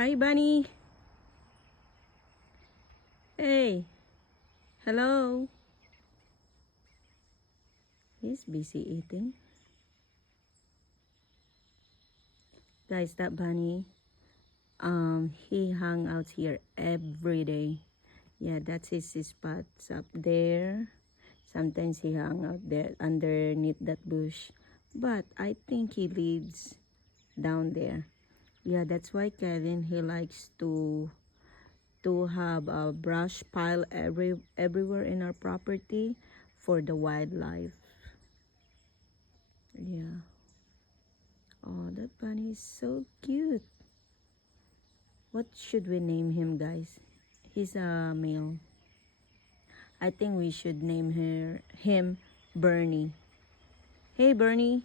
Hi, Bunny. Hey. Hello. He's busy eating. Guys, that bunny, he hung out here every day. Yeah, that's his spots up there. Sometimes he hung out there underneath that bush. But I think he lives down there. Yeah, that's why Kevin, he likes to have a brush pile everywhere in our property for the wildlife. Yeah. Oh, that bunny is so cute. What should we name him, guys? He's a male. I think we should name him Bernie. Hey, Bernie.